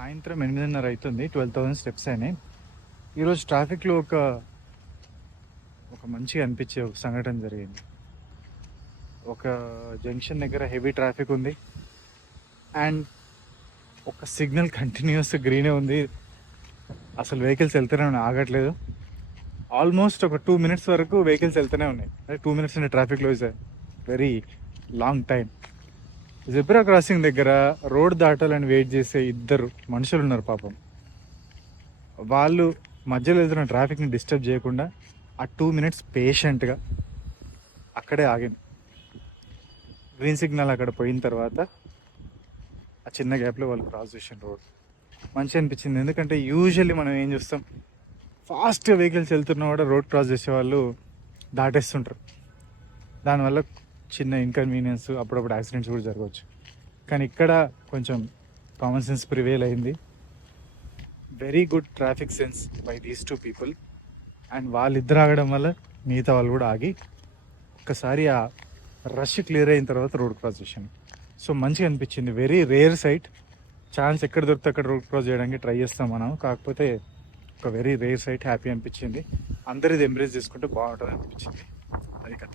సాయంత్రం 8:30 అవుతుంది. 12,000 స్టెప్స్ అయినాయి. ఈరోజు ట్రాఫిక్లో ఒక ఒక మంచిగా అనిపించే ఒక సంఘటన జరిగింది. ఒక జంక్షన్ దగ్గర హెవీ ట్రాఫిక్ ఉంది అండ్ ఒక సిగ్నల్ కంటిన్యూస్ గ్రీనే ఉంది. అసలు వెహికల్స్ వెళ్తూనే ఉన్నాయి, ఆగట్లేదు. ఆల్మోస్ట్ ఒక 2 minutes వరకు వెహికల్స్ వెళ్తూనే ఉన్నాయి. అదే 2 minutes in ట్రాఫిక్లో is very long time. Zebra crossing దగ్గర రోడ్ దాటాలని వెయిట్ చేసే ఇద్దరు మనుషులు ఉన్నారు పాపం. వాళ్ళు మధ్యలో వెళ్తున్న ట్రాఫిక్ని డిస్టర్బ్ చేయకుండా ఆ 2 minutes పేషెంట్గా అక్కడే ఆగింది. గ్రీన్ సిగ్నల్ అక్కడ పోయిన తర్వాత ఆ చిన్న గ్యాప్లో వాళ్ళు క్రాస్ చేసిన రోడ్ మంచిగా అనిపించింది. ఎందుకంటే యూజువల్లీ మనం ఏం చూస్తాం, ఫాస్ట్గా వెహికల్స్ వెళ్తున్నా కూడా రోడ్ క్రాస్ చేసే వాళ్ళు దాటేస్తుంటారు. దానివల్ల చిన్న ఇన్కన్వీనియన్స్, అప్పుడప్పుడు యాక్సిడెంట్స్ కూడా జరగవచ్చు. కానీ ఇక్కడ కొంచెం కామన్ సెన్స్ ప్రివేల్ అయింది. Very good traffic sense by these 2 people. And వాళ్ళిద్దరు ఆగడం వల్ల మిగతా వాళ్ళు కూడా ఆగి ఒక్కసారి ఆ రష్ క్లియర్ అయిన తర్వాత రోడ్ క్రాస్ చేశాను. సో మంచిగా అనిపించింది. Very rare site. ఛాన్స్ ఎక్కడ దొరికితే అక్కడ రోడ్ క్రాస్ చేయడానికి ట్రై చేస్తాం మనం. కాకపోతే ఒక వెరీ రేర్ సైట్. హ్యాపీ అనిపించింది. అందరు ఇది ఎంబ్రేస్ చేసుకుంటే బాగుంటుంది అనిపించింది. అది కథ.